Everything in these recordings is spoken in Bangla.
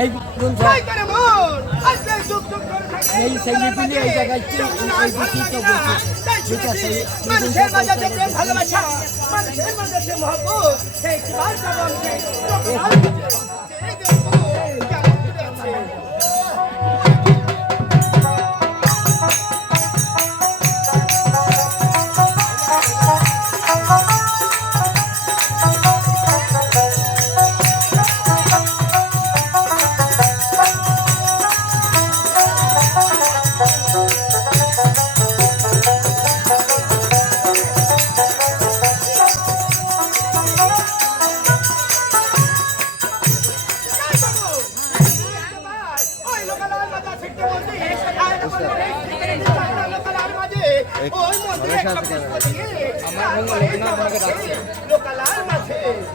এই কোন এই ছেলেগুলি এই জায়গায় মানুষের মাঝে যে প্রেম ভালোবাসা, মানুষের মাঝে যে মহব্বত, সেই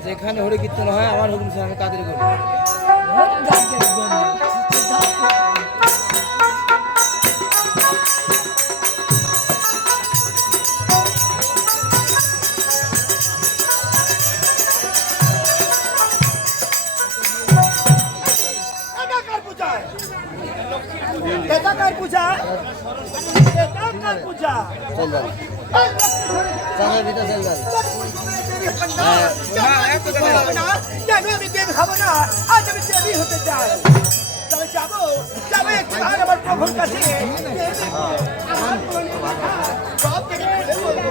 যেখানে হরে কীর্তন হয় আমার হুকুম আমি কাদের করি পূজা পূজা আমি দেব খাবো না, আজ আমি দেবী হতে চাই। তবে যাবো যাবো একটু আমার প্রভুর কাছে, সব থেকে খুলে বলবো।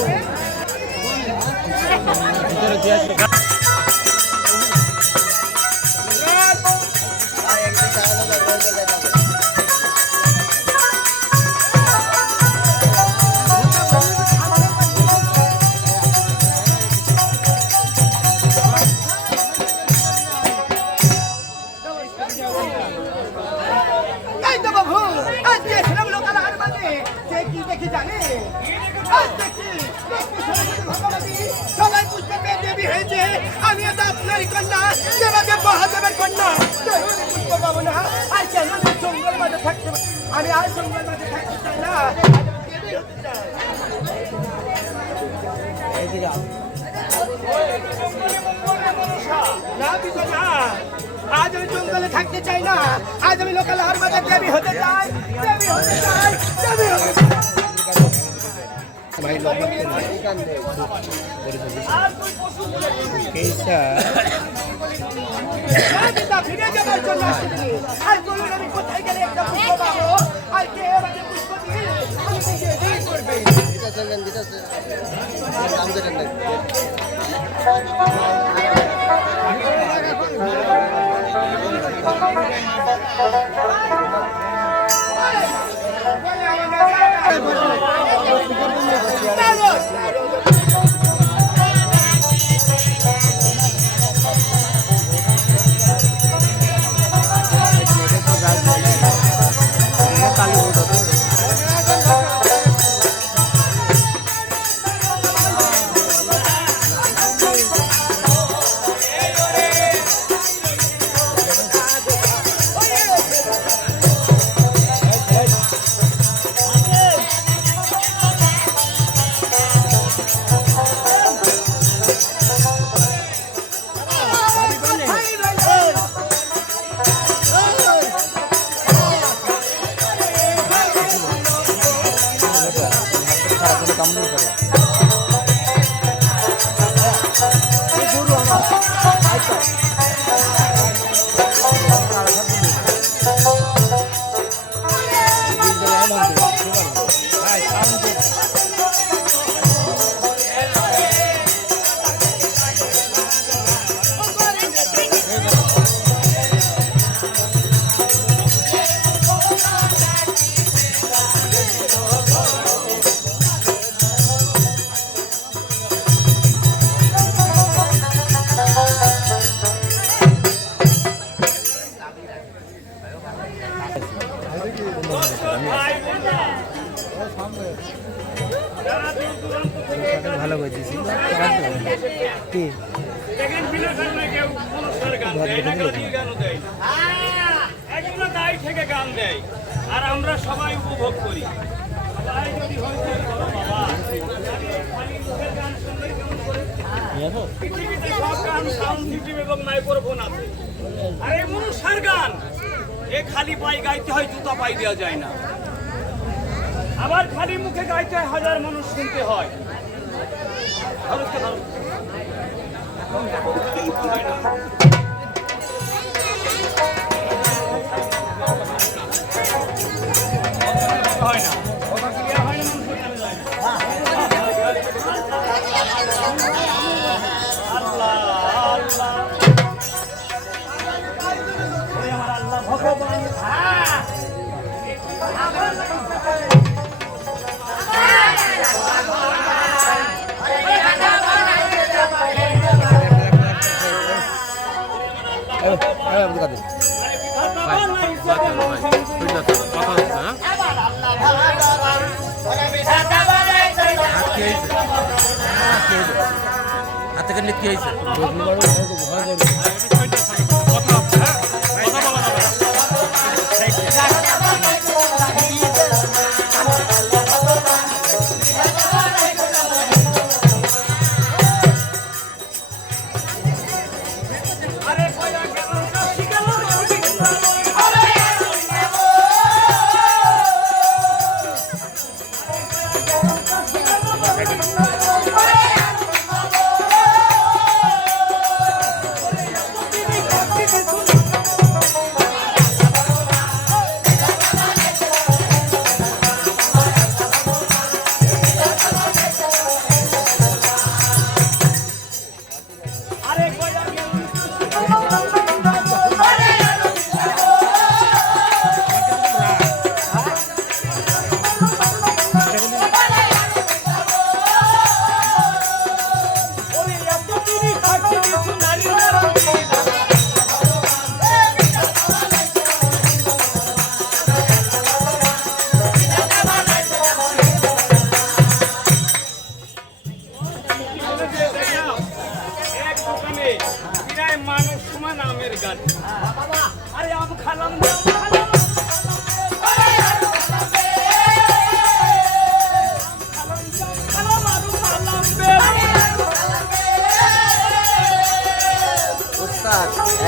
সবাই বুঝতে পেরে দেবী হয়েছে, আমি আপনারই কন্যা, দেবাকে মহাদেবের কন্যা। বুঝতে পাবো না আর কেন জঙ্গল মাঝে থাকতে, আমি আর জঙ্গল মাঝে থাকতে চাই না, আজ আমি জঙ্গলে থাকতে চাই না, আজ আমি লোকাল হার মাঝে দেবী হতে চাই, দেবী হতে চাই, দেবী হতে চাই। ফিরে যাবার জন্য আর বলুন আমি কোথায় গেলে একটা পুষ্প পাবো, আর কে আমাকে পুষ্প দিয়ে করবে। ভালো করে দিয়েছি কি গান দেয় আর আমরা সবাই উপভোগ করি। পৃথিবীতে সব গান সাউন্ড সিস্টেম এবং মাইক্রোফোন আছে, আর এই মনুষ্যের গান এ খালি পায়ে গাইতে হয়, জুতা পাই দেওয়া যায় না। আবার খালি মুখে গাইতে হয়, হাজার মানুষ শুনতে হয়। হয় না, কথা ক্লিয়ার হয় না, মানুষ চলে যায় না। আল্লাহ আল্লাহ, আমার আল্লাহ ভগবান। হাতে করে কি হয়েছে? মানুষ সমান আমের গাছ। আরে আম খালাম না,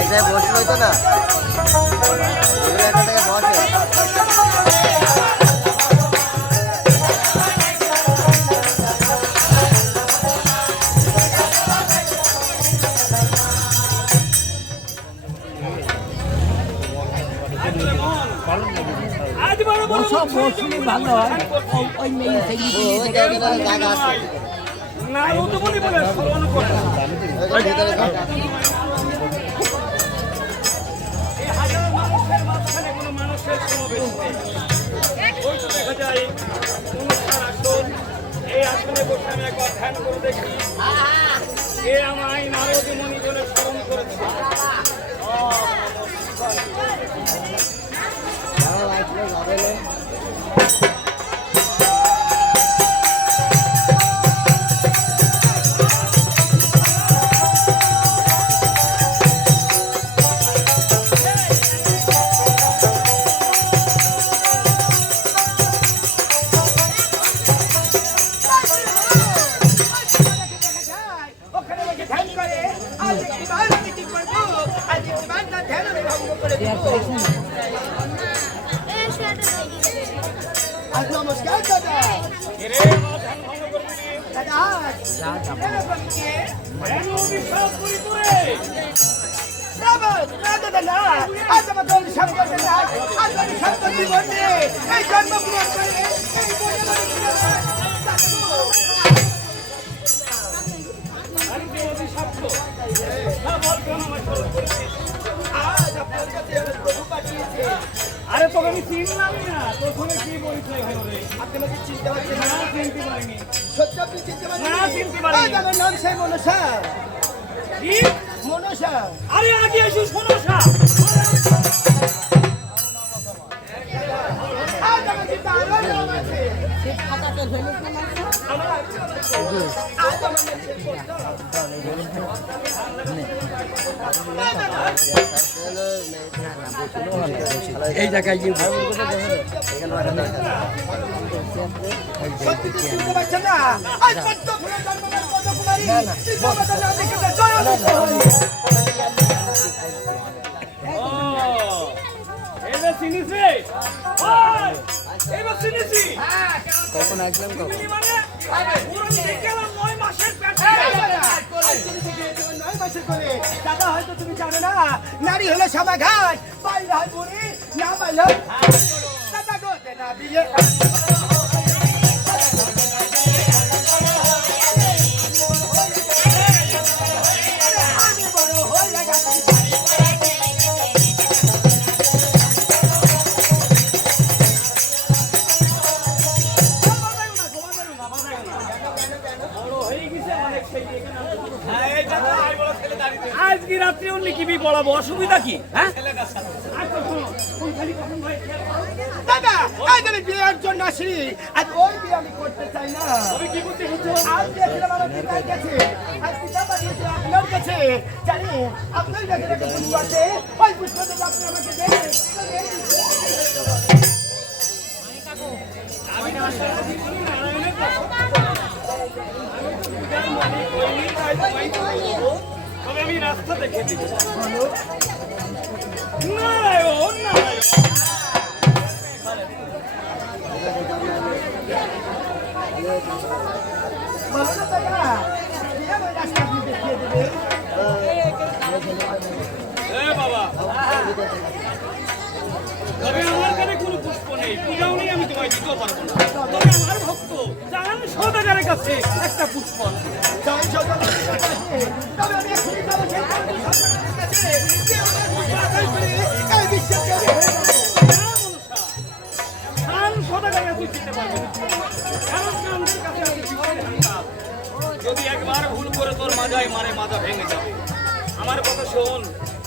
এক জায়গায় বসে হইতো না, একটা জায়গায় বসে। আজ বড় বড় ভালো হয় ওই মেয়ে না, ও তো বলি বলে সরল করে এই হাজার মানুষের মাঝখানে কোনো মানুষের সমাবেশ নেই। ওই তো দেখা যায় অনুষ্ঠান আসন, এই আসনে বসে আমি একবার ধ্যান করে দেখি, এ আমায় নারদী মণি বলে স্মরণ করেছে। নমস্কার দাদা। এরে আমার ধ্যান ভঙ্গ করবি দাদা দাদা না আজ আমার দল সম্পর্ক না, আজ আমি সম্পত্তি বলতে এই জন্মগ্রহণ করে আরে তোকে আমি চিনলামই না, তোর সঙ্গে কি পরিচয় হলো রে? আপনি আমাকে চিনতে পারছেন না, না? চিনতে পারিনি। সত্যি আপনি চিনতে পারছেন না, চিনতে পারিনি। আমার নাম সেই মনসা। কি? মনসা। আরে আগে এসে শোনো সা। আজ আমার চিন্তা আরো নাম আছে। আমার আজ আমার নাম সেই মনসা। এই জায়গায় গিয়ে সত্যি চিনতে পারছেন না? আজ পদ্ম ফুলের জন্মদিন পদ্মকুমারী। কৃষ্ণমাতা না দেখিতে জয় অনন্ত হরি। ও, এবার চিনিস রে? ওই, এবার চিনিসি? কখন আসলাম চিনি মানে? পুরো দেখে এলাম 9 মাসের পেটে। দাদা হয়তো তুমি জানো না নারী হলো সমাঘাত বাইরে হয় বুড়ি না বাইরে দাদা গো দেনা বিয়ে আমি বড় হয়ে গেছি বড় হয়ে গেছে অনেক সেই এখানে আজকে রাত্রে উনি কি পড়াবো অসুবিধা কি হ্যাঁ আচ্ছা শোনো কোন খালি কখন ভাই দাদা আজ আমি বিয়ের জন্য আসি আজ ওই বিয়ে আমি করতে চাই না তুমি কি করতে হচ্ছে আজ দেখলাম আমার পিতার কাছে আজ পিতা পাঠিয়েছে আপনার কাছে জানি আপনার কাছে একটা পুষ্প আছে ওই পুষ্প যদি আপনি আমাকে দেন আমি তো সারা জীবন নারায়ণের কাছে আমি তো পূজার মালিক হইনি তাই তোমায় তো বলবো তবে আমি রাস্তা দেখে দিব নারায়ণ নারায়ণ বলো না দাদা বিয়ে আমার রাস্তা আপনি দেখিয়ে দেবেন এ বাবা তবে আমার কাছে কোনো পুষ্প নেই পূজাও নেই আমি তোমায় দিতেও পারবো না তবে আমার ভক্ত জান সৌদাগরের কাছে একটা পুষ্প আছে যাই সকালে তবে আমি এখনই যাবো সেই সন্তানের কাছে যে আমার পুষ্প আদায় করে এই বিশ্বাস করে জান সৌদাগরের কাছে দিতে পারবে না কারণ কামদের কাছে আমি জীবনে হাঙ্গাম যদি একবার ভুল করে তোর মাজায় মারে মাজা ভেঙে যাবে আমার কথা শোন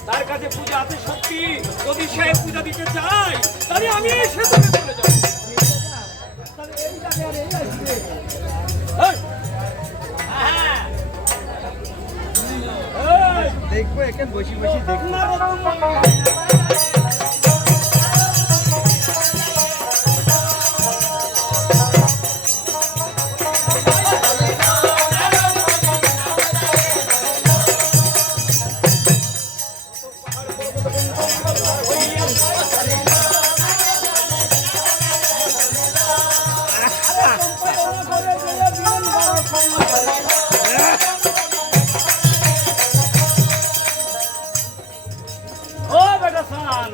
তার কাছে পূজা আছে সত্যি যদি সে পূজা দিতে চায় তাহলে আমি এই সেতুতে চলে যাবো তবে এই যাবে আর এই আসবে এই! হ্যাঁ! এই! দেখবো একে বসি বসি না রে বাবা। ও বেটা সান